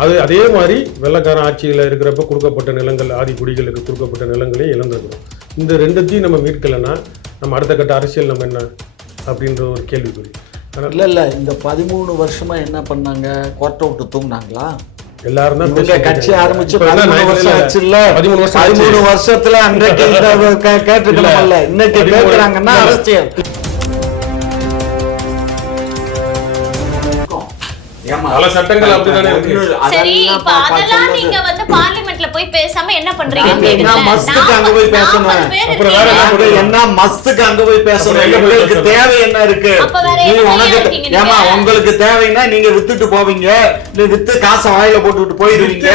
அதே மாதிரி வெள்ளைக்காரன் ஆட்சியில் இருக்கிறப்ப கொடுக்கப்பட்ட நிலங்கள் ஆதி குடிகளுக்கு கொடுக்கப்பட்ட நிலங்களையும் இழந்திருக்கிறோம். இந்த ரெண்டுத்தையும் நம்ம மீட்கலைன்னா நம்ம அடுத்த கட்ட அரசியல் நம்ம என்ன அப்படின்ற ஒரு கேள்விக்குறி. இல்லை இந்த 13 வருஷமா என்ன பண்ணாங்க? கோர்ட்டை விட்டு தூங்கினாங்களா? எல்லாரும் தான் கட்சி ஆரம்பிச்சு 13 வருஷம் ஆச்சு இல்ல? 13 வருஷத்துல அன்றைக்கு கேட்டுக்கலாம்ல, இன்னைக்கு கேட்கிறாங்கன்னா அரசியல். பல சட்டங்கள் அப்படிதானே இருக்கு. சரி, இப்ப அதெல்லாம் நீங்க வந்து பார்லிமென்ட்ல போய் பேசாம என்ன பண்றீங்க? என்ன மஸ்துக்கு அங்க போய் பேசணும்? அப்புறம் வேற என்ன மஸ்துக்கு அங்க போய் பேசணும்? உங்களுக்கு தேவை என்ன இருக்கு? ஏமா உங்களுக்கு தேவைன்னா நீங்க வித்துட்டு போவீங்க, இல்ல வித்து காசை வாயில போட்டுட்டு போயிருவீங்க.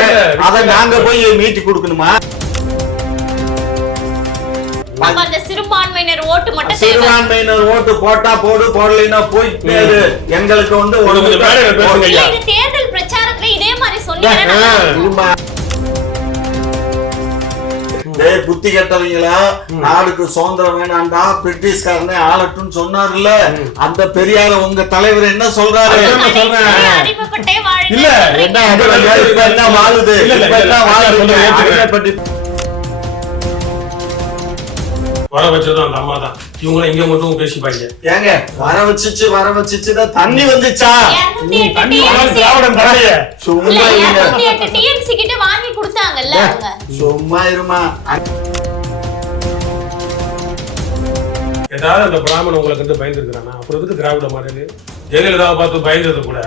அதை நாங்க போய் மீட்டி கொடுக்கணுமா? அந்த சிறுபான்மையினர் ஓட்டு மட்டும் சிறுபான்மையினர் ஓட்டு போட்டா போடு, போடலைன்னா போய் பேரு. எங்களுக்கு வந்து தேர்தல் பிரச்சாரத்துல இதே மாதிரி சொன்னீங்க. புத்தி கெட்டவங்களா, நாடுக்கு சுதந்திரம் வேணாண்டா, பிரிட்டிஷ்காரனே ஆளட்டும் சொன்னார்ல, அந்த பெரியார உங்க தலைவர் என்ன சொல்றாரு? இல்ல என்ன வாழுது வர வச்சதும் அந்த அம்மா தான். இவங்க இங்க மட்டும் பேசிப்பாங்க. ஏங்க வர வச்சுதான் தண்ணி வந்துச்சா? திராவிடம் தரைய சும்மா டிஎம்சி கிட்ட வாங்கி கொடுத்தாங்கல்ல அவங்க. சும்மா இருமா. ஏதாவது அந்த பிராமணன் உங்களுக்கு வந்து பயந்துருக்கிறானா? அப்புறம் எதுக்கு திராவிட மாடல்? ஜெயலலிதாவை பார்த்து பயந்தது கூட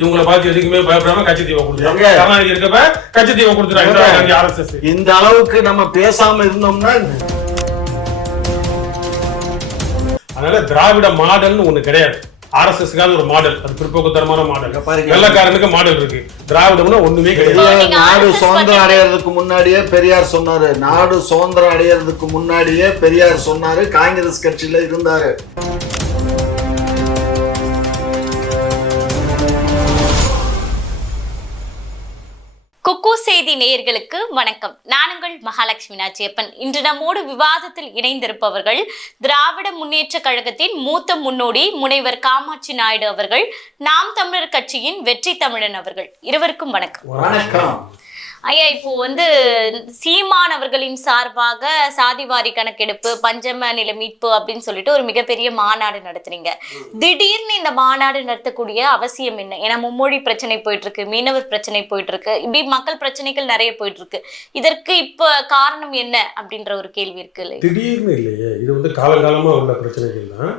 இவங்களை பார்த்து எதுக்குமே பயப்படாம கட்சி தீவம் கொடுத்தாங்க. கருணாநிதி இருக்கப்ப கட்சி தீவம் கொடுத்துறாங்க RSS. இந்த அளவுக்கு நம்ம பேசாம இருந்தோம்னா, அதனால திராவிட மாடல்னு ஒண்ணு கிடையாது. RSSக்கான ஒரு மாடல், அது பிற்போக்குத்தரமான மாடல். வெள்ளைக்காரனுக்கு மாடல் இருக்கு, திராவிடம்னா ஒண்ணுமே கிடையாது. நாடு சுதந்திரம் அடையிறதுக்கு முன்னாடியே பெரியார் சொன்னாரு. நாடு சுதந்திரம் அடையிறதுக்கு முன்னாடியே பெரியார் சொன்னாரு. காங்கிரஸ் கட்சியில இருந்தாரு. குக்கு செய்தி நேயர்களுக்கு வணக்கம். நான் உங்கள் மகாலட்சுமி நாச்சியப்பன். இன்று நம்மோடு விவாதத்தில் இணைந்திருப்பவர்கள் திராவிட முன்னேற்ற கழகத்தின் மூத்த முன்னோடி முனைவர் காமாட்சி நாயுடு அவர்கள், நாம் தமிழர் கட்சியின் வெற்றி தமிழன் அவர்கள். இருவருக்கும் வணக்கம். வணக்கம் ஐயா. இப்போ வந்து சீமான் அவர்களின் சார்பாக சாதிவாரி கணக்கெடுப்பு, பஞ்சம நில மீட்பு அப்படின்னு சொல்லிட்டு ஒரு மிகப்பெரிய மாநாடு நடத்துறீங்க. திடீர்னு இந்த மாநாடு நடத்தக்கூடிய அவசியம் என்ன? ஏன்னா மும்மொழி பிரச்சனை போயிட்டு இருக்கு, மீனவர் பிரச்சனை போயிட்டு இருக்கு, இப்படி மக்கள் பிரச்சனைகள் நிறைய போயிட்டு இருக்கு. இதற்கு இப்ப காரணம் என்ன அப்படின்ற ஒரு கேள்வி இருக்கு. திடீர்னு இல்லையே, இது வந்து காலகாலமா உள்ள பிரச்சனைகள் தான்.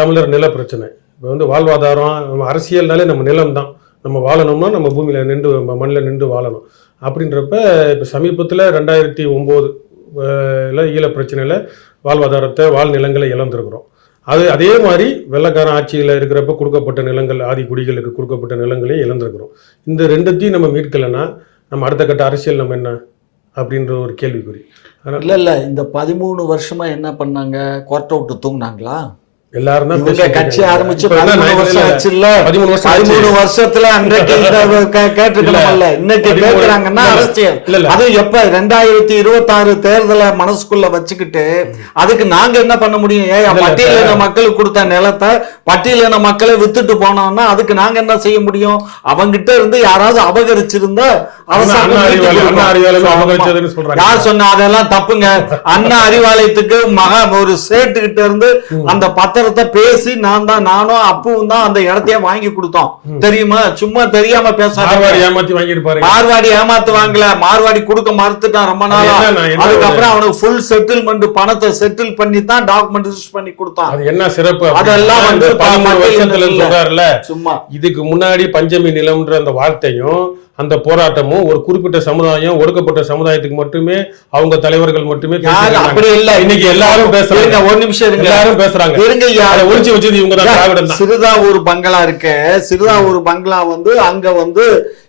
தமிழர் நில பிரச்சனை இப்போ வந்து வாழ்வாதாரம், நம்ம அரசியல்னாலே நம்ம நிலம் தான். நம்ம வாழணும்னா நம்ம பூமியில நின்று மண்ணில் நின்று வாழணும். அப்படின்றப்ப இப்போ சமீபத்தில் 2009 ஈழ பிரச்சனையில் வாழ்வாதாரத்தை, வாழ்நிலங்களை இழந்திருக்கிறோம். அதே மாதிரி வெள்ளைக்காரன் ஆட்சியில் இருக்கிறப்ப கொடுக்கப்பட்ட நிலங்கள் ஆதி குடிகளுக்கு கொடுக்கப்பட்ட நிலங்களையும் இழந்திருக்கிறோம். இந்த ரெண்டுத்தையும் நம்ம மீட்கலைன்னா நம்ம அடுத்த கட்ட அரசியல் நம்ம என்ன அப்படின்ற ஒரு கேள்விக்குறி. இல்ல இந்த 13 வருஷமா என்ன பண்ணாங்க? கோர்ட்டை விட்டு தூங்கினாங்களா? எல்லாரும் தான் கட்சி ஆரம்பிச்சு 13 வருஷம் ஆச்சு இல்ல? 13 வருஷத்துல அன்றைக்கு கேட்டுக்கலாம்ல, இன்னைக்கு கேட்கிறாங்கன்னா அரசியல். அது எப்ப 2026 தேர்தலை மனசுக்குள்ள வச்சுக்கிட்டு அதுக்கு நாங்க என்ன பண்ண முடியும்? பட்டியலின மக்களுக்கு கொடுத்த நிலத்தை பட்டியலின மக்களை வித்துட்டு போனோம்னா அதுக்கு நாங்க என்ன செய்ய முடியும்? அவங்கிட்ட இருந்து யாராவது அபகரிச்சிருந்தா யார் சொன்ன? அதெல்லாம் தப்புங்க. அண்ணா அறிவாலயத்துக்கு ஒரு சேட்டு கிட்ட இருந்து அந்த பத்திரத்தை பேசி நானும் அப்புவும் தான் அந்த இடத்தையே வாங்கி கொடுத்தோம். தெரியுமா? சும்மா தெரியாம மார்வாடி ஏமாத்து வாங்கல, மார்வாடி கொடுக்க மறுத்துட்டான் ரொம்ப நாளா. அதுக்கப்புறம் அவனுக்கு ஃபுல் செட்டில்மெண்ட் பணத்தை செட்டில் பண்ணி தான் டாக்குமெண்ட் பண்ணி கொடுத்தான். அது என்ன சிறப்பு? அதெல்லாம் வந்து சும்மா இதுக்கு முன்னாடி பஞ்சமி நிலம்ன்ற அந்த வார்த்தையும் அந்த போராட்டமும் ஒரு குறிப்பிட்ட சமுதாயம், ஒடுக்கப்பட்ட சமுதாயத்துக்கு மட்டுமே, அவங்க தலைவர்கள் மட்டுமே அப்படி இல்ல. இன்னைக்கு எல்லாரும் பேசுறாங்க. ஒரு நிமிஷம் எல்லாரும் பேசுறாங்க. ஒழிச்சு வச்சது இவங்க தான். சிறுதாவூர் பங்களா இருக்கு. சிறுதாவூர் பங்களா வந்து அங்க வந்து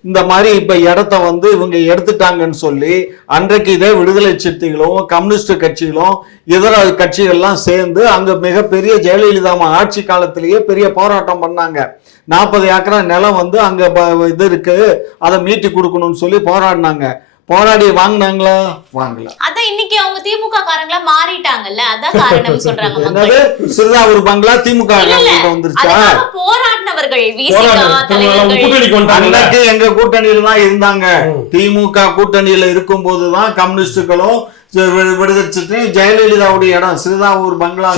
இந்த மாதிரி இப்ப இடத்த வந்து இவங்க எடுத்துட்டாங்கன்னு சொல்லி அன்றைக்கு இதே விடுதலை சிறுத்தைகளும் கம்யூனிஸ்ட் கட்சிகளும் இதர கட்சிகள்லாம் சேர்ந்து அங்க மிகப்பெரிய ஜெயலலிதா ஆட்சி காலத்திலேயே பெரிய போராட்டம் பண்ணாங்க. 40 ஏக்கரா நிலம் வந்து அங்க இது இருக்கு, அதை மீட்டி கொடுக்கணும்னு சொல்லி போராடினாங்க. போராடி வாங்கினாங்களா? வாங்கல. அதான் இன்னைக்கு அவங்க திமுக காரங்களா மாறிட்டாங்கல்ல, அதான் காரணம் சொல்றாங்க. என்னது சிறுதாவூர் பங்களா திமுக வந்துருச்சா? போராடினவர்கள் அன்னைக்கு எங்க கூட்டணியில தான் இருந்தாங்க. திமுக கூட்டணியில இருக்கும் போதுதான் கம்யூனிஸ்டுகளும் விடுதலை ஜெயலலிதாவுடைய இடம் சிறுதாவூர் பங்களா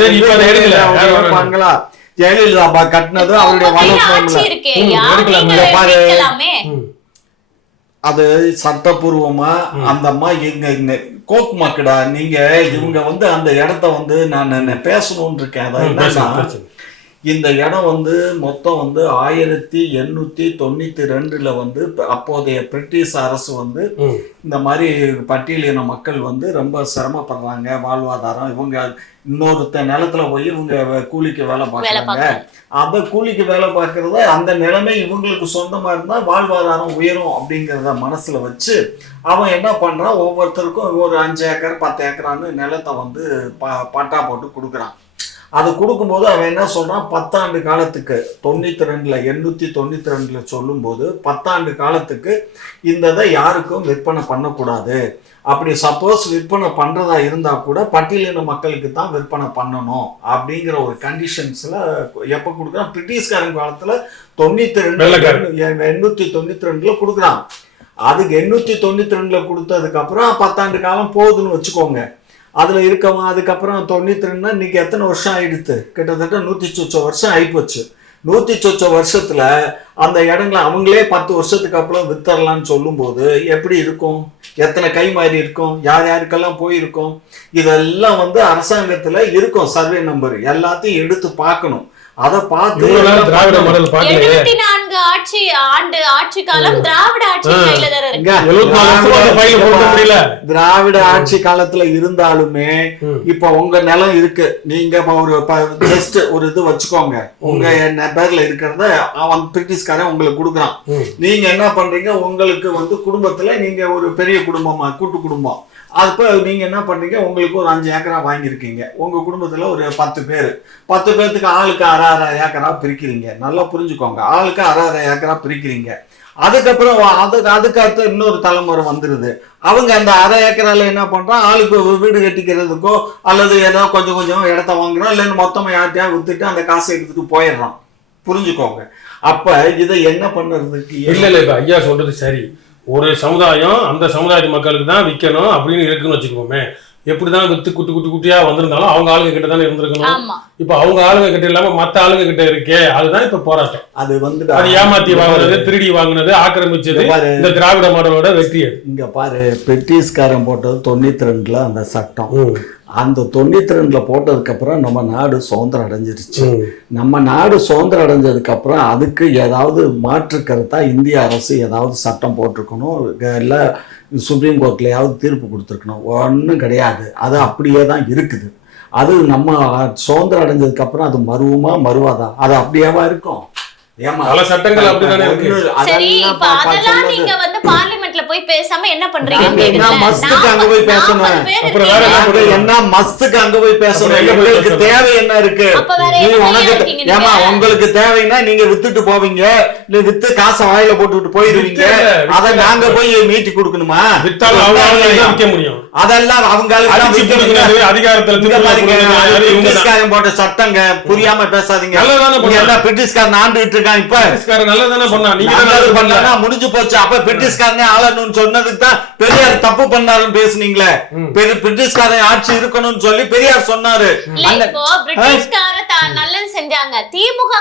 பங்களா ஜெயலலிதா கட்டினது அவருடைய அது சட்டப்பூர்வமா அந்த அம்மா எங்க கோக் மக்கடா நீங்க இவங்க அந்த இடத்த நான் பேசணும்னு இருக்கேன். அதான் என்னன்னா இந்த இடம் மொத்தம் 1892 அப்போதைய பிரிட்டிஷ் அரசு இந்த மாதிரி பட்டியலின மக்கள் ரொம்ப சிரமப்படுறாங்க வாழ்வாதாரம். இவங்க இன்னொருத்த நிலத்துல போய் இவங்க கூலிக்கு வேலை பார்க்கறாங்க. அந்த கூலிக்கு வேலை பார்க்கறத அந்த நிலைமை இவங்களுக்கு சொந்தமா இருந்தா வாழ்வாதாரம் உயரும் அப்படிங்கிறத மனசுல வச்சு அவன் என்ன பண்றான், ஒவ்வொருத்தருக்கும் ஒரு 5 ஏக்கர் 10 ஏக்கரான்னு நிலத்தை பட்டா போட்டு கொடுக்குறான். அது கொடுக்கும்போது அவன் என்ன சொல்றான், 10 ஆண்டு காலத்துக்கு 892 சொல்லும் போது 10 ஆண்டு காலத்துக்கு இந்த இதை யாருக்கும் விற்பனை பண்ணக்கூடாது. அப்படி சப்போஸ் விற்பனை பண்றதா இருந்தா கூட பட்டியலின மக்களுக்கு தான் விற்பனை பண்ணணும் அப்படிங்கிற ஒரு கண்டிஷன்ஸ்ல எப்ப கொடுக்குறான், பிரிட்டிஷ்காரன் காலத்துல 892 கொடுக்குறான். அதுக்கு 892 கொடுத்ததுக்கு அப்புறம் 10 ஆண்டு காலம் போகுதுன்னு வச்சுக்கோங்க. அதுல இருக்கவன் அதுக்கப்புறம் 92 இன்னைக்கு எத்தனை வருஷம் ஆயிடுத்து, கிட்டத்தட்ட 100 வருஷம் ஆயிப்போச்சு. 100 வருஷத்துல அந்த இடங்களை அவங்களே 10 வருஷத்துக்கு அப்புறம் வித்தரலான்னு சொல்லும் போது எப்படி இருக்கும், எத்தனை கை மாறி இருக்கும், யார் யாருக்கெல்லாம் போயிருக்கும், இதெல்லாம் அரசாங்கத்துல இருக்கும் சர்வே நம்பர், எல்லாத்தையும் எடுத்து பார்க்கணும். அதை பார்த்து திராவிட மாடல் ஆட்சி காலம் திராவிட ஆட்சி திராவிட ஆட்சி காலத்துல இருந்தாலுமே இப்ப உங்க நிலம் இருக்கு, நீங்க ஒரு இது வச்சுக்கோங்க, உங்க பேர்ல இருக்கிறத அவன் பிரிட்டிஷ்காரன் உங்களுக்கு கொடுக்குறான். நீங்க என்ன பண்றீங்க, உங்களுக்கு குடும்பத்துல நீங்க ஒரு பெரிய குடும்பமா கூட்டு குடும்பம், அப்ப நீங்க என்ன பண்றீங்க, உங்களுக்கு ஒரு 5 ஏக்கரா வாங்கியிருக்கீங்க, உங்க குடும்பத்துல ஒரு 10 பேர், 10 பேருக்கு ஆளுக்கு 6 ஏக்கரா பிரிக்கிறீங்க. நல்லா புரிஞ்சுக்கோங்க, ஆளுக்கு 6 ஏக்கரா பிரிக்கிறீங்க. அதுக்கப்புறம் அதுக்கு அடுத்த இன்னொரு தலைமுறை வந்துருது. அவங்க அந்த 6 ஏக்கரால என்ன பண்றான், ஆளுக்கு வீடு கட்டிக்கிறதுக்கோ அல்லது ஏதோ கொஞ்சம் கொஞ்சம் இடத்த வாங்குறோம், இல்லைன்னு மொத்தமா யார்ட்டையா வித்துட்டு அந்த காசை எடுத்துட்டு போயிடுறான். புரிஞ்சுக்கோங்க. அப்ப இதை என்ன பண்றதுக்கு இல்ல ஐயா சொல்றது சரி. ஒரு சமுதாயம் அந்த சமுதாய மக்களுக்கு தான் விற்கணும் அப்படின்னு இருக்குன்னு வச்சுக்கோமே. எப்படிதான் வித்து குட்டியா வந்திருந்தாலும் அவங்க ஆளுங்க கிட்ட தானே இருந்திருக்கணும். இப்ப அவங்க ஆளுங்க கிட்ட இல்லாம மத்த ஆளுங்க கிட்ட இருக்கே, அதுதான் இப்ப போராட்டம். அது ஏமாத்தி வாங்குனது, திருடி வாங்குனது, ஆக்கிரமிச்சது இந்த திராவிட மாடலோட வெற்றி. இங்க பாரு, பிரிட்டிஷ்காரன் போட்டது 92 அந்த சட்டம். அந்த 92 போட்டதுக்கு அப்புறம் நம்ம நாடு சுதந்திரம் அடைஞ்சிருச்சு. நம்ம நாடு சுதந்திரம் அடைஞ்சதுக்கு அப்புறம் அதுக்கு ஏதாவது மாற்று கருத்தா இந்திய அரசு ஏதாவது சட்டம் போட்டிருக்கணும், இல்ல சுப்ரீம் கோர்ட்லயாவது தீர்ப்பு கொடுத்துருக்கணும். ஒன்றும் கிடையாது, அது அப்படியே தான் இருக்குது. அது நம்ம சுதந்திரம் அடைஞ்சதுக்கு அப்புறம் அது மறுவாதா, அது அப்படியேவா இருக்கும்? பல சட்டங்கள் அப்படிதானே இருக்கு. சரி, இப்ப அதெல்லாம் நீங்க பார்லிமெண்ட்ல போய் பேசாம என்ன பண்றீங்க? என்ன மஸ்துக்கு அங்க போய் பேசணும், என்ன மஸ்துக்கு அங்க போய் பேசணும்? உங்களுக்கு தேவை என்ன இருக்கு? ஏமா உங்களுக்கு தேவைன்னா நீங்க வித்துட்டு போவீங்க, இல்ல வித்து காசை வாயில போட்டுட்டு போயிருவீங்க. அதை நாங்க போய் மீட்டி கொடுக்கணுமா? விற்க முடியும். அதெல்லாம் அவங்களுக்கு பிரிட்டிஷ்காரன் போட்ட சட்டங்க. புரியாம பேசாதீங்க. எல்லாம் பிரிட்டிஷ்காரன் ஆண்டுகிட்டு இருக்கான். இப்ப முடிஞ்சு போச்சு. அப்ப பிரிட்டிஷ்காரனே ஆளணும்னு சொன்னதுக்கு தான் பெரியார் தப்பு பண்ணாருன்னு பேசுனீங்களே. பிரிட்டிஷ்காரன் ஆட்சி இருக்கணும்னு சொல்லி பெரியார் சொன்னாரு. திமுக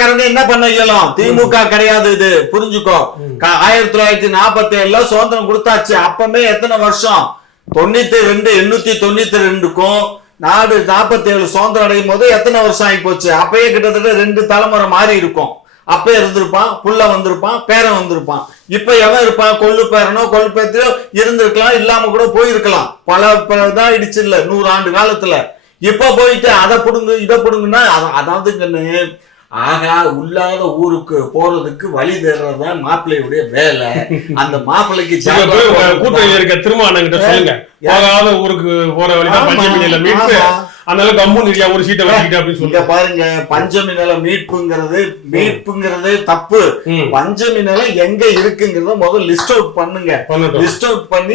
காரங்க என்ன பண்ண இயலும்? திமுக கிடையாது இது, புரிஞ்சுக்கோ. 1947 சுதந்திரம் கொடுத்தாச்சு. அப்பமே எத்தனை வருஷம்? 892க்கும் நாடு 47 சுதந்திரம் அடையும் போது எத்தனை வருஷம் ஆகி போச்சு? அப்பயே கிட்டத்தட்ட 2 தலைமுறை மாறி இருக்கும். அப்ப இருந்திருப்பான், புள்ள வந்திருப்பான், பேரன் வந்திருப்பான். இப்ப எவன் இருப்பான்? கொள்ளு பேரனோ கொள்ளு பேத்தியோ இருந்திருக்கலாம், இல்லாம கூட போயிருக்கலாம். பல தான் இடிச்சு இல்ல 100 ஆண்டு காலத்துல. இப்ப போயிட்டு அதை புடுங்கு இதை புடுங்குன்னா அதாவதுங்கன்னு ஆகா உள்ளாத ஊருக்கு போறதுக்கு வழி தேடுறதுதான் மாப்பிள்ளையுடைய வேலை. அந்த மாப்பிள்ளைக்கு கூட்டணியில் இருக்க திருமாவளவன் கிட்ட சொல்லுங்க, போகாத ஊருக்கு போற வழிதான் பஞ்சமி நில மீட்பு, அதனால கம்பு நிறைய ஒரு சீட்டை வச்சுக்கிட்டு அப்படின்னு சொல்லுங்க. பாருங்க, பஞ்சமி நில மீட்புங்கிறது தப்பு. பஞ்சமி நிலம் எங்க இருக்குங்கிறத முதல்ல லிஸ்ட் அவுட் பண்ணுங்க. லிஸ்ட் அவுட் பண்ணி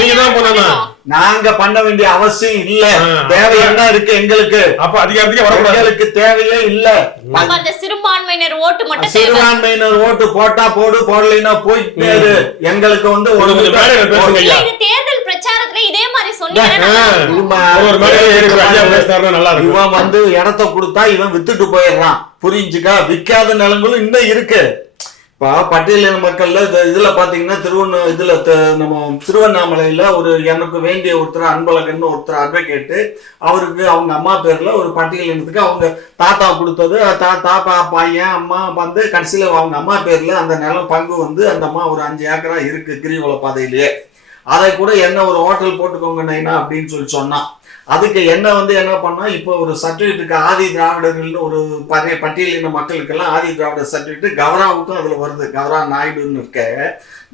நீங்க தான் பண்ணணும். நாங்க பண்ண வேண்டிய அவசியம் இல்ல. தேவை என்ன இருக்கு எங்களுக்கு? அப்ப அதிகாரத்துக்கே வரக்கூடாது. எங்களுக்கு தேவையே இல்ல. அந்த சிறுபான்மையினர் ஓட்டு மட்டும் சிறுபான்மையினர் ஓட்டு போட்டா போடு, போடலைன்னா போயிட்டே இரு. எங்களுக்கு வந்து ஒரு தேர்தல் பிரச்சாரத்துல இதே மாதிரி சொன்னீங்க. இவன் வந்து இடத்த கொடுத்தா இவன் வித்துட்டு போயிடுறான். புரிஞ்சுக்கா? விக்காத நிலங்களும் இன்னும் இருக்கு. இப்ப பட்டியலின மக்கள்ல இதுல பாத்தீங்கன்னா நம்ம திருவண்ணாமலையில ஒரு எனக்கு வேண்டிய ஒருத்தர் அன்பழகன் ஒருத்தர் அட்வொகேட்டு, அவருக்கு அவங்க அம்மா பேர்ல ஒரு பட்டியலினத்துக்கு அவங்க தாத்தா கொடுத்தது, தாத்தா பையன் அம்மா வந்து கடைசியில அவங்க அம்மா பேர்ல அந்த நிலம் பங்கு வந்து அந்த அம்மா ஒரு 5 ஏக்கரா இருக்கு கிரிவல பாதையிலேயே. அதை கூட என்ன ஒரு ஹோட்டல் போட்டுக்கோங்க நைனா அப்படின்னு சொல்லி சொன்னான். அதுக்கு என்ன வந்து என்ன பண்ணா, இப்போ ஒரு சர்டிபிகேட்டுக்கு ஆதி திராவிடர்கள்னு ஒரு பட்டியலின மக்களுக்கெல்லாம் ஆதி திராவிடர் சர்டிபிகேட் கவராவுக்கும் அதுல வருது. கவரா நாயுடுன்னு இருக்க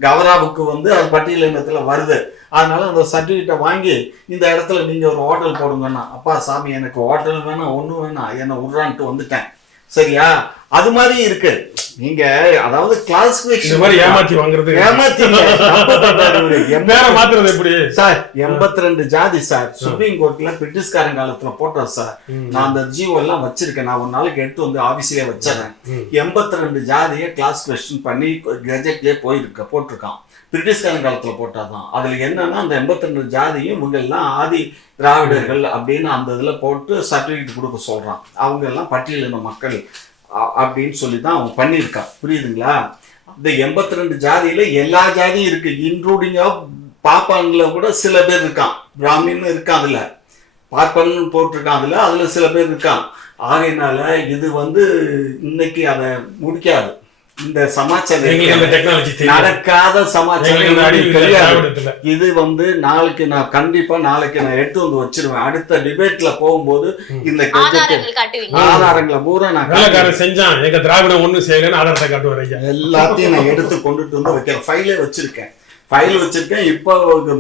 கவராவுக்கு வந்து அது பட்டியலினத்துல வருது. அதனால அந்த சர்டிபிகேட்டை வாங்கி இந்த இடத்துல நீங்க ஒரு ஹோட்டல் போடுங்கன்னா, அப்பா சாமி எனக்கு ஹோட்டல் வேணாம் ஒண்ணும் வேணாம் என்னை விட்றான்ட்டு வந்துட்டேன். சரியா? அது மாதிரி இருக்கு. நீங்க அதாவது கிளாசிபிகேஷன் ஏமாத்தி வாங்குறது, மாத்துறது எப்படி சார்? 82 ஜாதி சார். சுப்ரீம் கோர்ட்ல பிரிட்டிஷ்காரன் காலத்துல போட்டோம் சார். நான் அந்த ஜீவோ எல்லாம் வச்சிருக்கேன். நான் ஒரு நாளைக்கு எடுத்து வந்து ஆபீஸ்லயே வச்சிடறேன். 82 ஜாதியை கிளாசிபிகேஷன் பண்ணி கெஜெட்லயே போட்டிருக்கான். பிரிட்டிஷ்காரன் காலத்துல போட்டாதான். அதுல என்னன்னா அந்த 82 ஜாதியும் இவங்க எல்லாம் ஆதி திராவிடர்கள் அப்படின்னு அந்த இதுல போட்டு சர்டிபிகேட் கொடுக்க சொல்றான். அவங்க எல்லாம் பட்டியலின மக்கள் அப்படின்னு சொல்லிதான் அவன் பண்ணியிருக்கான். புரியுதுங்களா? இந்த 82 ஜாதியில எல்லா ஜாதியும் இருக்கு, இன்க்ளூடிங் பாப்பான்ல கூட சில பேர் இருக்கான். பிராமின் இருக்கான், அதுல பாப்பான் போட்டிருக்கான், அதுல சில பேர் இருக்கான். ஆகையினால இது வந்து இன்னைக்கு அதை முடிக்காது. இந்த சமாச்சாரம் நடக்காத சமாச்சாரம். இது வந்து நாளைக்கு நான் எடுத்து வந்து வச்சிருவேன். அடுத்த டிபேட்ல போகும்போது இந்த ஆதாரங்களை பூரா நான் செஞ்சான். எங்க திராவிடம் ஒண்ணு செய்யலன்னு ஆதாரத்தை காட்டுவாங்க. எல்லாத்தையும் நான் எடுத்து கொண்டுட்டு வந்து வைக்கிறேன். ஃபைல் வச்சிருக்கேன். இப்போ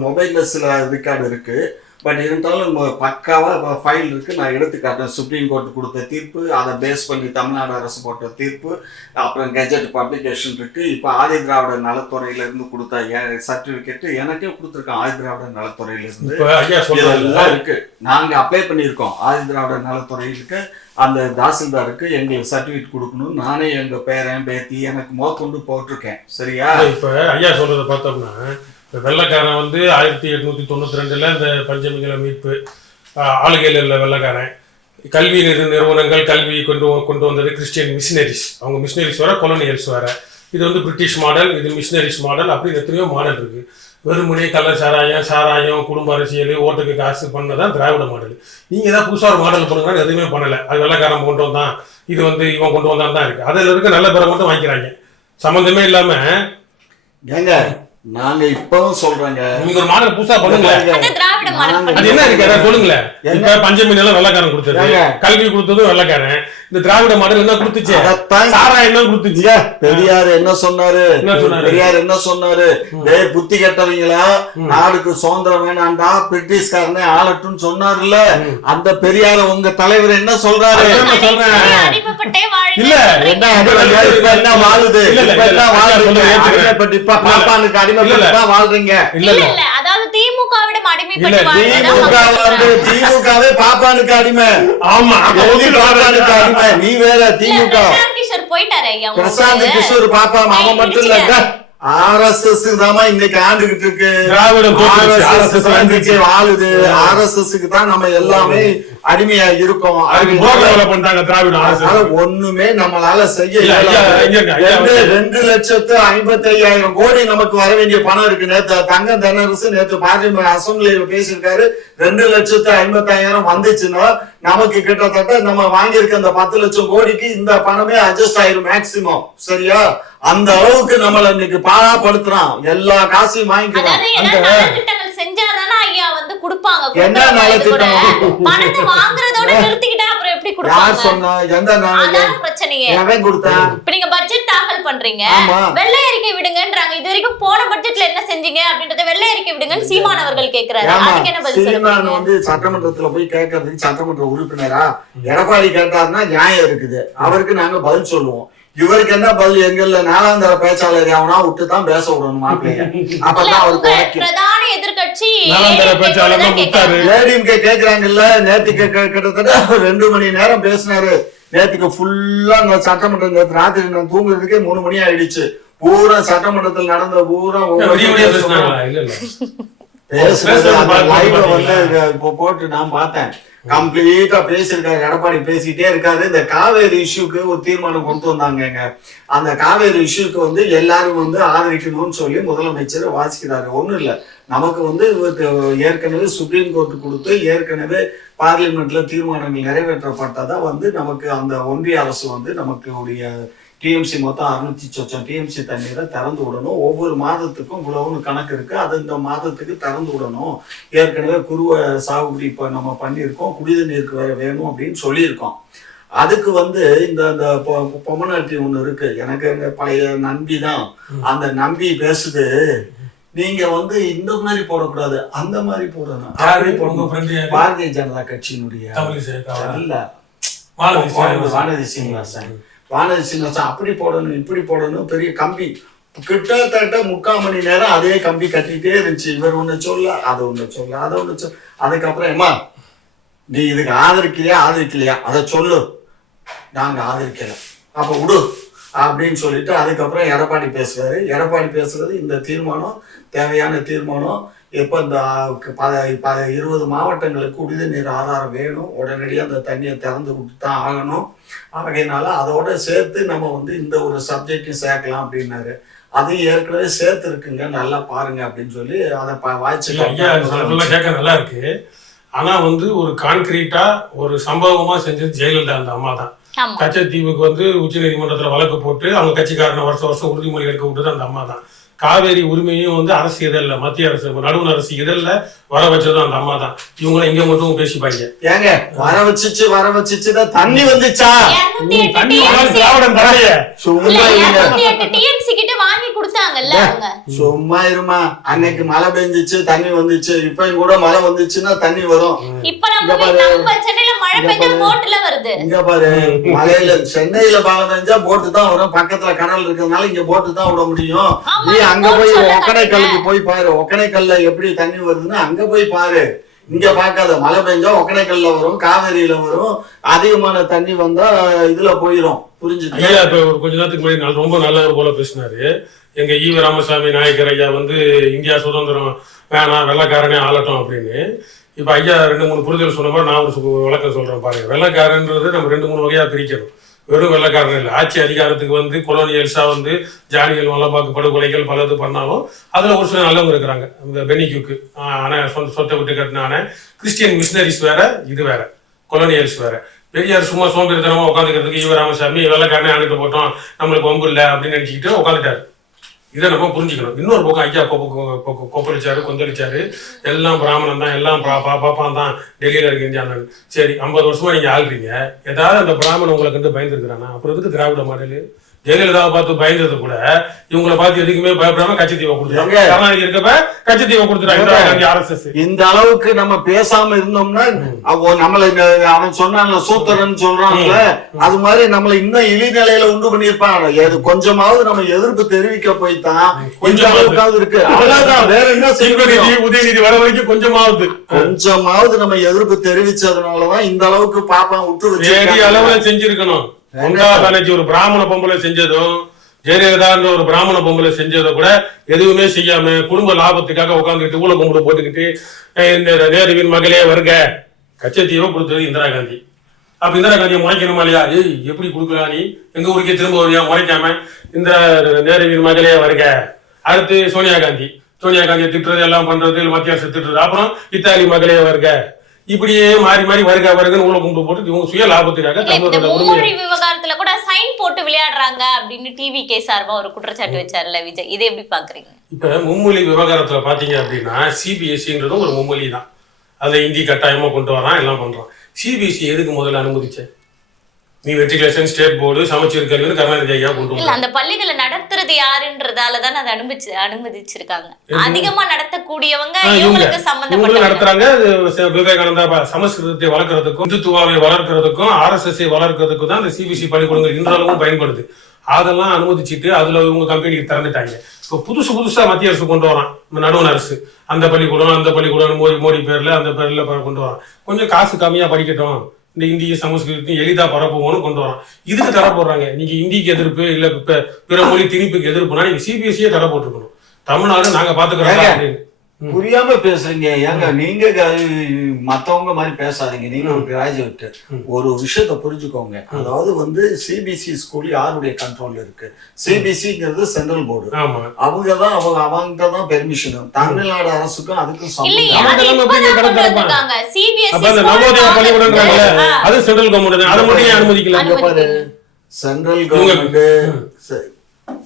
மொபைல்ல சில ரெக்கார்டு இருக்கு. பட் இருந்தாலும் பக்காவா ஃபைல் இருக்கு. நான் எடுத்து காட்டுறேன். சுப்ரீம் கோர்ட் கொடுத்த தீர்ப்பு, அதை பேஸ் பண்ணி தமிழ்நாடு அரசு போட்ட தீர்ப்பு, அப்புறம் கெஜெட் பப்ளிகேஷன் இருக்கு. இப்போ ஆதி திராவிட நலத்துறையில இருந்து கொடுத்த சர்டிபிகேட் எனக்கே கொடுத்துருக்கேன். ஆதி திராவிட நலத்துறையில இருந்து இதெல்லாம் இருக்கு. நாங்க அப்ளை பண்ணியிருக்கோம். ஆதி திராவிட நலத்துறையிலுக்கு அந்த தாசில்தாருக்கு எங்களுக்கு சர்டிபிகேட் கொடுக்கணும். நானே எங்க பேரன் பேத்தி எனக்கு கொண்டு போட்டிருக்கேன். சரியா? இப்ப ஐயா சொல்றதை பார்த்தோம்னா, வெள்ளைக்காரன் வந்து 1892 இந்த பஞ்சமிகளை மீட்பு ஆளுகையில் உள்ள வெள்ளைக்காரன் கல்வி நிறுவனங்கள் கல்வி கொண்டு வந்தது கிறிஸ்டியன் மிஷினரிஸ். அவங்க மிஷினரிஸ் வர, கொலோனியல்ஸ் வர. இது வந்து பிரிட்டிஷ் மாடல், இது மிஷினரிஸ் மாடல், அப்படின்னு எத்தனையோ மாடல் இருக்கு. வெறுமனே கள்ள சாராயம் குடும்ப அரசியல் ஓட்டுக்கு காசு பண்ணதான் திராவிட மாடல். நீங்க ஏதாவது புதுசாக ஒரு மாடல் பண்ணுங்கன்னா எதுவுமே பண்ணலை. அது வெள்ளைக்காரன் கொண்டு வந்தான், இது வந்து இவன் கொண்டு வந்தான் தான் இருக்கு. அதில் இருக்க நல்ல பேரை மட்டும் வாங்கிக்கிறாங்க, சம்மந்தமே இல்லாம. ஏங்க நாங்க இப்பவும் சொல்றேங்க, நீங்க ஒரு மாடல் புதுசா பண்ணுங்க. அது என்ன இருக்கு அத சொல்லுங்களேன். இப்ப பஞ்சமி நிலம் வெள்ளைக்காரன் கொடுத்தது, கல்வி கொடுத்ததும் வெள்ளைக்காரன். இந்த திராவிட மாடல் என்ன கொடுத்துச்சு? சாராயம் என்ன கொடுத்துச்சு? பெரியார் என்ன சொன்னாரு? பெரியார் என்ன சொன்னாரு? புத்தி கெட்டவங்களா, நாடுக்கு சுதந்திரம் வேணாண்டா, பிரிட்டிஷ்காரனே ஆளட்டும்னு சொன்னாருல்ல. அந்த பெரியார உங்க தலைவர் என்ன சொல்றாரு? இல்ல என்ன வாழுது, பாப்பானுக்கு அடிமைப்பட்டு வாழ்றீங்க. திமுகவே பாப்பானுக்கு அடிமை. ஆமா, பாப்பானுக்கு அடிமை. நீ வேற திமுக. பிரசாந்த் கிஷோர் பாப்பா அவன் மட்டும் இல்ல, RSS தாமா இன்னைக்கு ஆண்டுகிட்டு இருக்கு. ஆளுது RSSக்கு தான் நம்ம எல்லாமே அடிமையா இருக்கோம். ஒண்ணுமே நம்மளால செய்ய 2,55,000 கோடி நமக்கு வர வேண்டிய பணம் இருக்கு. நேத்து தங்க தென்னரசு நேற்று பார்லிமெண்ட் அசம்பிளியில பேசியிருக்காரு. 2,55,000 வந்துச்சுன்னா நமக்கு கிட்டத்தட்ட நம்ம வாங்கியிருக்க அந்த 10 லட்சம் கோடிக்கு இந்த பணமே அட்ஜஸ்ட் ஆயிரும் மேக்சிமம். சரியா? அந்த அளவுக்கு நம்மள இன்னைக்கு பாழாப்படுத்துறான். எல்லா காசையும் வாங்கிக்கிறான். என்ன நலத்திட்டம்? யார் சொன்னா? எந்த பிரச்சனையை கொடுத்தா? பட்ஜெட் தாக்கல் பண்றீங்க. ஆமா. வெள்ளை அறிக்கை விடுங்கன்றாங்க. இது வரைக்கும் போன பட்ஜெட்ல என்ன செஞ்சீங்க அப்படின்றத வெள்ளை அறிக்கை விடுங்கன்னு சீமான் அவர்கள் கேக்குறாரு. அதுக்கு என்ன பதில் சீமான் சொல்றீங்க? வந்து சட்டமன்றத்துல போய் கேட்கறதுக்கு சட்டமன்ற உறுப்பினரா எடப்பாடி கேட்டாருன்னா நியாயம் இருக்குது, அவருக்கு நாங்க பதில் சொல்லுவோம். இவருக்கு என்ன பதில்? எங்கல்ல நாலாந்தர பேச்சாளர் அவனா விட்டு தான் பேச விடணும் மாப்பிள்ளைய. அப்பதான் அவருக்கு வாக்கியம். பிரதான எதிர்க்கட்சி ஏடிஎம்கே கேக்குறாங்கல்ல, நேத்துக்கு கிட்டத்தட்ட 2 மணி நேரம் பேசினாரு. நேத்துக்கு ஃபுல்லா சட்டமன்றம் நேற்று ராத்திரி நான் தூங்குறதுக்கே 3 மணி ஆயிடுச்சு. பூரா சட்டமன்றத்தில் நடந்த பூரா இப்போ போட்டு நான் பார்த்தேன். கம்ப்ளீட்டா பேசியிருக்காரு எடப்பாடி, பேசிட்டே இருக்காரு. இந்த காவேரி இஷ்யூக்கு ஒரு தீர்மானம் கொண்டு வந்தாங்க. அந்த காவேரி இஷ்யூக்கு வந்து எல்லாரும் வந்து ஆதரிக்கணும்னு சொல்லி முதலமைச்சர் வாசிக்கிறாரு. ஒண்ணும் இல்ல, நமக்கு வந்து ஏற்கனவே சுப்ரீம் கோர்ட் கொடுத்து ஏற்கனவே பார்லிமெண்ட்ல தீர்மானங்கள் நிறைவேற்றப்பட்டதா வந்து நமக்கு அந்த ஒன்றிய அரசு வந்து நமக்கு உடைய டிஎம்சி மொத்தம் 600 சொச்சம் டிஎம்சி தண்ணீரை திறந்து விடணும். ஒவ்வொரு மாதத்துக்கும் இவ்வளவுன்னு கணக்கு இருக்கு, அது இந்த மாதத்துக்கு திறந்து விடணும். ஏற்கனவே குருவை சாகுபடி இப்போ நம்ம பண்ணியிருக்கோம், குடித நீருக்கு வேணும் அப்படின்னு சொல்லியிருக்கோம். அதுக்கு வந்து இந்த பொம்மநாட்டி ஒண்ணு இருக்கு, எனக்கு எங்க பழைய நம்பி தான். அந்த நம்பி பேசுது, நீங்க வந்து இந்த மாதிரி போடக்கூடாது, அந்த மாதிரி போடணும். பாரதிய ஜனதா கட்சியினுடைய இல்ல வானதி சீனிவாசன், வானதி சீனிவாசன் அப்படி போடணும் இப்படி போடணும், பெரிய கம்பி கிட்டத்தட்ட 3/4 மணி நேரம் அதே கம்பி கட்டிட்டே இருந்துச்சு. இவர் ஒண்ணு சொல்ல, அதை ஒண்ணு சொல்ல, அதை ஒண்ணு சொல்ல. அதுக்கப்புறம் ஏமா நீ இதுக்கு ஆதரிக்கலையா அதை சொல்லு, நாங்க ஆதரிக்கல, அப்ப விடு அப்படின்னு சொல்லிட்டு அதுக்கப்புறம் எடப்பாடி பேசுறாரு. எடப்பாடி பேசுறது இந்த தீர்மானம் தேவையான தீர்மானம். எப்போ இந்த 20 மாவட்டங்களுக்கு குடித நீர் ஆதாரம் வேணும், உடனடியாக அந்த தண்ணியை திறந்து விட்டு தான் ஆகணும். ஆகையினால அதோட சேர்த்து நம்ம வந்து இந்த ஒரு சப்ஜெக்டையும் சேர்க்கலாம் அப்படின்னாரு. அது ஏற்கனவே சேர்த்து இருக்குங்க, நல்லா பாருங்க அப்படின்னு சொல்லி அதை வாய்ச்சி கேட்க நல்லா இருக்கு. ஆனா வந்து ஒரு கான்கிரீட்டா ஒரு சம்பவமா செஞ்சது ஜெயலலிதா அந்த அம்மா தான். கச்சத்தீவுக்கு வந்து உச்ச நீதிமன்றத்துல வழக்கு போட்டு அவங்க கட்சிக்காரனை வருஷம் உறுதிமொழி எடுக்க விட்டது அந்த அம்மா தான். காவேரி உரிமையும் வந்து அரசு இதழில், மத்திய அரசு நடுவண் அரசு இதழில் வர வச்சதும் அந்த அம்மா தான். இவங்களை இங்க மட்டும் பேசிப்பாங்க. ஏங்க வர வச்சுதான் தண்ணி வந்துச்சா? தண்ணி திராவிடம் தரைய சும்மா இருமா. அன்னைக்கு மழை பெஞ்சிச்சு, தண்ணி வந்துச்சு. இப்பயும் கூட மழை வந்துச்சுன்னா தண்ணி வரும். இங்க பாரு, மலையில சென்னையில மழை பெஞ்சா போட்டு தான் வரும். பக்கத்துல கடல் இருக்கிறதுனால இங்க போட்டு தான் விட முடியும். நீ அங்க போய் ஒக்கனைக்கல்லுக்கு போய் பாரு, ஒக்கனைக்கல்ல எப்படி தண்ணி வருதுன்னு அங்க போய் பாரு. இங்க பாக்காத, மழை பெஞ்சா ஒக்கனைக்கல்ல வரும், காவேரியில வரும். அதிகமான தண்ணி வந்தா இதுல போயிரும். புரிஞ்சுது? ஐயா இப்ப ஒரு கொஞ்ச நேரத்துக்கு முன்னாடி ரொம்ப நல்லவர் போல பேசினாரு. எங்க ஈவ ராமசாமி நாயக்கர் ஐயா வந்து இந்தியா சுதந்திரம் வேணாம், வெள்ளக்காரனே ஆளட்டும் அப்படின்னு. இப்ப ஐயா 2-3 புரிதல் சொன்ன மாதிரி நான் ஒரு விளக்கம் சொல்றேன் பாருங்க. வெள்ளக்காரன்றது நம்ம 2-3 வகையா பிரிக்கணும். வெறும் வெள்ளக்காரன் இல்லை, ஆட்சி அதிகாரத்துக்கு வந்து கொலோனியல்ஸா வந்து ஜானிகள் மல்லபாக்கு படுகொலைகள் பலது பண்ணாலும் அதுல ஒரு சில நல்லவங்க இருக்கிறாங்க. இந்த பெனிக்யூக்கு ஆனா சொத்தை விட்டு கட்டின ஆனா கிறிஸ்டியன் மிஷினரிஸ் வேற, இது வேற, கொலோனியல்ஸ் வேற. பெரியார் சும்மா சோம்பேறித்தனமா உட்காந்துக்கிறதுக்கு ஈவ ராமசாமி வெள்ளக்காரனே ஆகிட்டு போட்டோம், நம்மளுக்கு வம்பு இல்லை அப்படின்னு நினைச்சுக்கிட்டு உட்காந்துட்டாரு. இதை நம்ம புரிஞ்சுக்கணும். இன்னொரு பக்கம் ஐயா கொப்பளிச்சாரு, கொந்தளிச்சாரு. எல்லாம் பிராமணன் தான், எல்லாம் பாப்பான் தான், டெல்லியில இருக்கு இந்தியான்னு. சரி, 50 வருஷமா நீங்க ஆள்றீங்க, ஏதாவது அந்த பிராமணன் உங்களை கண்டு பயந்துருக்கிறானா? அப்புறம் எதுக்கு திராவிட மாடலு? ஜெயலலிதாவை பார்த்து பயந்தது கூட இவங்களை பார்த்து எதுக்குமே பயப்படாம கட்சித்தீவை கொடுத்துருக்காங்க. கருணாநிதி இருக்கப்ப கட்சித்தீவை கொடுத்துருக்காங்க RSS. இந்த அளவுக்கு நம்ம பேசாம இருந்தோம்னா நம்மள அவன் சொன்னான்ல சூத்திரன் சொல்றான்ல, அது மாதிரி நம்மள இன்னும் இழிநிலையில உண்டு பண்ணிருப்பாங்க. கொஞ்சமாவது நம்ம எதிர்ப்பு தெரிவிக்க போய்தான் கொஞ்சம் அளவுக்காவது இருக்கு. அவ்வளவுதான், வேற என்ன செய்ய? உதயநிதி வர வரைக்கும் கொஞ்சமாவது நம்ம எதிர்ப்பு தெரிவிச்சதுனாலதான் இந்த அளவுக்கு பாப்பா விட்டு வச்சு அளவுல செஞ்சிருக்கணும். ஒரு பிராமண பொம்பளை செஞ்சதும் ஜெயலலிதான்ற ஒரு பிராமண பொம்பளை செஞ்சதை கூட எதுவுமே செய்யாம குடும்ப லாபத்துக்காக உட்காந்துக்கிட்டு ஊழல் கும்பிட போட்டுக்கிட்டு இந்த நேருவின் மகளே வருக கச்சத்தீவை கொடுத்தது இந்திரா காந்தி. அப்ப இந்திரா காந்தியை முறைக்கணுமா இல்லையா? எப்படி கொடுக்கலாம்? நீ எங்க ஊருக்கே திரும்ப வரியா முறைக்காம இந்த நேருவின் மகளே வருக. அடுத்து சோனியா காந்தியை திட்டுறது, எல்லாம் பண்றது, மத்திய அரசு திட்டுறது. அப்புறம் இத்தாலி மகளே வருக. இப்படியே மாறி மாறி வருகன்னு ஊழல் கும்பிட்டு போட்டு இவங்க சுய லாபத்துக்காக விவகாரத்துல கூட சைன் போட்டு விளையாடுறாங்க அப்படின்னு டிவிகே சார்பா ஒரு குற்றச்சாட்டு வச்சார்ல விஜய். இதை எப்படி பாக்குறீங்க? இப்ப மும்மொழி விவகாரத்துல பாத்தீங்க அப்படின்னா சிபிஎஸ்சின்றதும் ஒரு மும்மொழி தான். அதை இந்தி கட்டாயமா கொண்டு வரான், எல்லாம் பண்றான். சிபிஎஸ்சி எதுக்கு முதல்ல அனுமதிச்ச? நீ மெட்ரிகுலேஷன் ஸ்டேட் போர்டு சமச்சீர் கல்வின்னு கருணாநிதி ஐயா கொண்டு இல்ல அந்த பள்ளிகளை நடத்துறது யாருன்றதால தான் அதை அனுமதிச்சிருக்காங்க. அதிகமா நடத்தக்கூடியவங்க இவங்களுக்கு சம்பந்தப்பட்ட நடத்துறாங்க. விவேகானந்தா சமஸ்கிருதத்தை வளர்க்கறதுக்கும் இந்துத்துவாவை வளர்க்கறதுக்கும் RSS வளர்க்கறதுக்கும் தான் இந்த CBSE பள்ளிக்கூடங்கள் இன்றளவும் பயன்படுது. அதெல்லாம் அனுமதிச்சுட்டு அதுல இவங்க கம்பெனிக்கு திறந்துட்டாங்க. இப்போ புதுசா மத்திய அரசு கொண்டு வரான், நடுவண் அரசு அந்த பள்ளிக்கூடம் மோடி பேர்ல அந்த பேர்ல கொண்டு வரான். கொஞ்சம் காசு கம்மியா படிக்கட்டும், இந்த இந்திய சமஸ்கிருதத்தையும் எளிதா பரப்புவோம்னு கொண்டு வரான். இதுக்கு தடை போடுறாங்க. நீங்க இந்திக்கு எதிர்ப்பு இல்ல பிற மொழி திணிப்புக்கு எதிர்ப்புனா நீங்க CBSE தடை போட்டுருக்கணும். தமிழ்நாடு நாங்க பாத்துக்கிறோம் அப்படின்னு. புரியாம பேசுறீங்க. ஏங்க நீங்க மத்தவங்க மாதிரி பேசாதீங்க. நீங்க ஒரு கிராஜுவேட், ஒரு விஷயத்த புரிஞ்சுக்கோங்க. அதாவது வந்து CBSE ஸ்கூல் யாருடைய கண்ட்ரோல்ல இருக்கு? CBSEங்கிறது சென்ட்ரல் போர்டு. அவங்கதான் அவங்கதான் பெர்மிஷன். தமிழ்நாடு அரசுக்கும் அதுக்கும் central government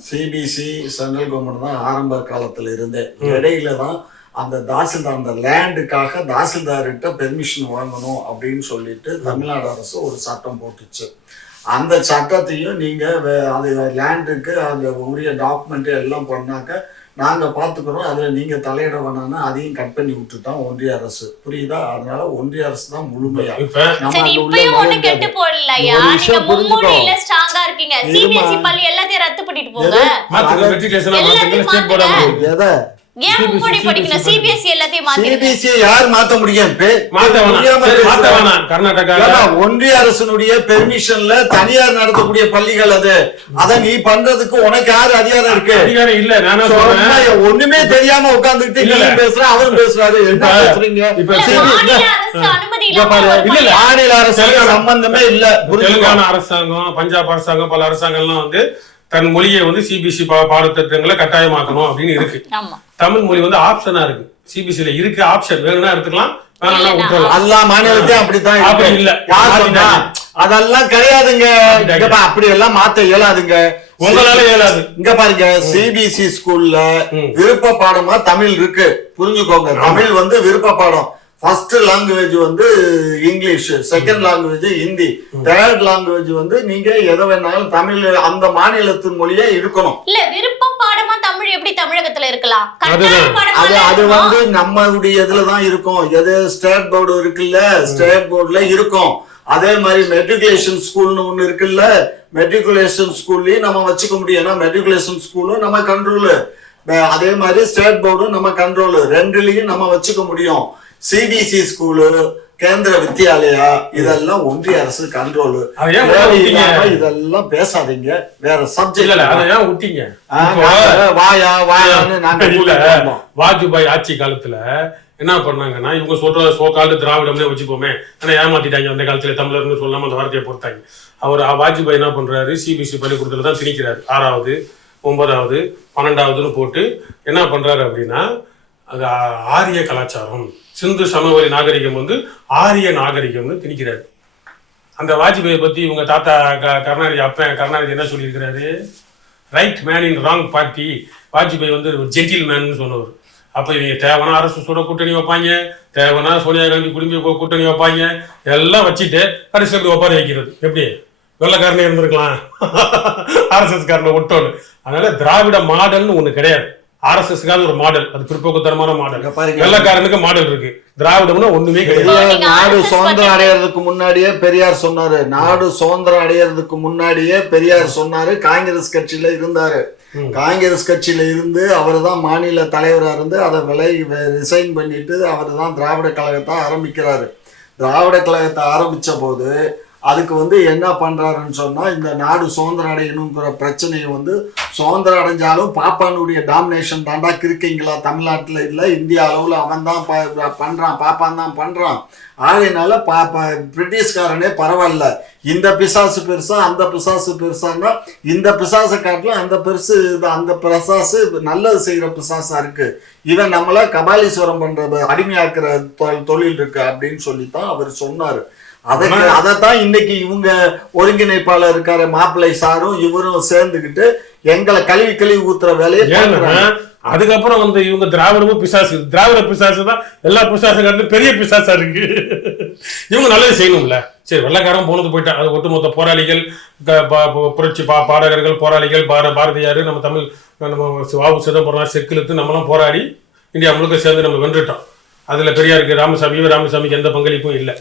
CBSE central government தான் ஆரம்ப காலத்துல இருந்தே. இடையில தான் அந்த தாசில்தார் அந்த லேண்டுக்காக தாசில்தார்கிட்ட பெர்மிஷன் வாங்கணும் அப்படின்னு சொல்லிட்டு தமிழ்நாடு அரசு ஒரு சட்டம் போட்டுச்சு. அந்த சட்டத்தையும் நீங்க அது லேண்டுக்கு அந்த உரிய டாக்குமெண்ட் எல்லாம் பண்ணாக்க நாங்க பாத்துக்கிறோம், அதுல நீங்க தலையிட வேணாம்னா அதையும் கட் பண்ணி விட்டுட்டோம் ஒன்றிய அரசு. புரியுதா? அதனால ஒன்றிய அரசு தான் முழுமையா எதை யார் மாத்த முடியும்? ஒன்றிய அரசனுடைய பெர்மிஷன்ல தனியார் நடத்தக்கூடிய பள்ளிகள் அது. அத நீ பண்றதுக்கு உனக்கு யாரு அதிகாரம் இருக்கு? ஒண்ணுமே தெரியாம உட்கார்ந்துட்டு நீ பேசுற அவரும் பேசுறாரு. என்ன பேசுறீங்க? மாநில அரசு சம்பந்தமே இல்ல. தெலுங்கானா அரசாங்கம், பஞ்சாப் அரசாங்கம், பல அரசாங்கம்லாம் வந்து தன் மொழியை வந்து CBSE பாடத்திட்டங்களை கட்டாயமாக்கணும் அப்படின்னு இருக்கு. தமிழ் மொழி வந்து ஆப்ஷனா இருக்கு. CBSE இருக்கு ஆப்ஷன், வேணும்னா எடுத்துக்கலாம், வேணாம்னா விட்டுறலாம். எல்லா மாநிலத்தையும் அப்படித்தான். அப்படி இல்ல, அதெல்லாம் கிடையாதுங்க. அப்படி எல்லாம் மாத்த இயலாதுங்க. உங்களால இயலாது. இங்க பாருங்க, CBSE ஸ்கூல்ல விருப்ப பாடமா தமிழ் இருக்கு. புரிஞ்சுக்கோங்க. தமிழ் வந்து விருப்ப பாடம். ஃபர்ஸ்ட் லாங்குவேஜ் வந்து English, second language Hindi, third language வந்து நீங்க எதை வேணாலும் தமிழ் அந்த மாநிலத்தின் மொழியே இருக்கணும். இல்ல விருப்ப பாடமா தமிழ் எப்படி தமிழகத்துல இருக்கலாம்? அது வந்து நம்மளுடைய இதுலதான் இருக்கும். எது ஸ்டேட் போர்டு இருக்குல்ல, ஸ்டேட் போர்டுல இருக்கும். அதே மாதிரி மெட்ரிகுலேஷன் ஸ்கூல்னு ஒண்ணு இருக்குல்ல, மெட்ரிகுலேஷன் ஸ்கூல்லயும் நம்ம வச்சுக்க முடியும். ஏன்னா மெட்ரிகுலேஷன் ஸ்கூலும் நம்ம கண்ட்ரோலு, அதே மாதிரி ஸ்டேட் போர்டும் நம்ம கண்ட்ரோலு, ரெண்டுலயும் நம்ம வச்சுக்க முடியும். CBSE ஸ்கூலு, கேந்திர வித்யாலயா இதெல்லாம் ஒன்றிய அரசு கண்ட்ரோல். இதெல்லாம் பேசாதீங்க. வேற சப்ஜெக்ட் வாஜ்பாய் ஆட்சி காலத்துல என்ன பண்ணாங்கன்னா, இவங்க சொல்ற சோகால்டு திராவிடம்னே வச்சுப்போமே, ஆனா ஏமாத்திட்டாங்க. அந்த காலத்துல தமிழர்னு சொல்லாம அந்த வார்த்தையை பொறுத்தாங்க. அவர் வாஜ்பாய் என்ன பண்றாரு, CBSE பள்ளிக்கூடத்துல தான் திணிக்கிறாரு. 6வது 9வது 12வதுன்னு போட்டு என்ன பண்றாரு அப்படின்னா, அது ஆரிய கலாச்சாரம், சிந்து சமவெளி நாகரிகம் வந்து ஆரிய நாகரிகம்னு திணிக்கிறாரு. அந்த வாஜ்பாயை பத்தி இவங்க தாத்தா கருணாநிதி என்ன சொல்லியிருக்கிறாரு, right man in wrong party. Vajpayee வந்து ஒரு ஜென்டில் மேன் சொன்னவர். அப்ப இவங்க தேவனா RSS கூட்டணி வைப்பாங்க, தேவனா சோனியா காந்தி குடும்ப கூட்டணி வைப்பாங்க, எல்லாம் வச்சுட்டு கடைசியில் எப்படி ஒப்பாரி வைக்கிறது? எப்படி வெள்ளக்காரனே இருந்திருக்கலாம், RSS காரனை ஒட்டோன்னு. அதனால திராவிட மாடல்னு ஒண்ணு கிடையாது. RSSக்கான ஒரு மாடல், அது பிற்போக்குத்தனமான மாடல். வெள்ளக்காரனுக்கு மாடல் இருக்கு, திராவிடம்னு ஒண்ணுமே கிடையாது. நாடு சுதந்திரம் அடையிறதுக்கு முன்னாடியே பெரியார் சொன்னாரு. நாடு சுதந்திரம் அடையிறதுக்கு முன்னாடியே பெரியார் சொன்னாரு. காங்கிரஸ் கட்சியில இருந்தாரு. காங்கிரஸ் கட்சியில இருந்து அவர் தான் மாநில தலைவராக இருந்து அதை ரிசைன் பண்ணிட்டு அவர் தான் திராவிட கழகத்தை ஆரம்பிக்கிறாரு. திராவிட கழகத்தை ஆரம்பிச்ச போது அதுக்கு வந்து என்ன பண்றாருன்னு சொன்னா, இந்த நாடு சுதந்திரம் அடையணுங்கிற பிரச்சனையை வந்து சுதந்திரம் அடைஞ்சாலும் பாப்பானுடைய டாமினேஷன் தாண்டா இருக்கீங்களா தமிழ்நாட்டுல இல்ல, இந்திய அளவுல அவன் தான் பண்றான், பாப்பான் தான் பண்றான். ஆகையினால பிரிட்டிஷ்காரனே பரவாயில்ல, இந்த பிசாசு பெருசா அந்த பிசாசு பெருசாங்க, இந்த பிசாசை காட்டிலும் அந்த பெருசு, அந்த பிசாசு நல்லது செய்யற பிசாசா இருக்கு, இவன் நம்மள கபாலீஸ்வரம் பண்றது அடிமையாக்குற தொழில் இருக்கு அப்படின்னு சொல்லித்தான் அவர் சொன்னாரு. அதைத்தான் இன்னைக்கு இவங்க ஒருங்கிணைப்பாளர் இருக்காரு மாப்பிள்ளை சாரும் இவரும் சேர்ந்துகிட்டு எங்களை கழுவி ஊத்துற வேலையை. அதுக்கப்புறம் வந்து இவங்க திராவிடமும் பிசாசு, திராவிட பிசாசு தான் எல்லா பிசாசு பெரிய பிசாசா இருக்கு. இவங்க நல்லது செய்யணும்ல, சரி, வெள்ளைக்காரன் போனது போயிட்டான். அது ஒட்டுமொத்த போராளிகள், புரட்சி பாடகர்கள், போராளிகள், பாரதியார், நம்ம தமிழ், நம்ம வாவு சிதம்பரம், செக்கிழுத்து நம்மளாம் போராடி இந்தியா முழுக்க சேர்ந்து நம்ம வென்றுட்டோம். அதில் பெரியாருக்கு ராமசாமிக்கு எந்த பங்களிப்பும் இல்லை.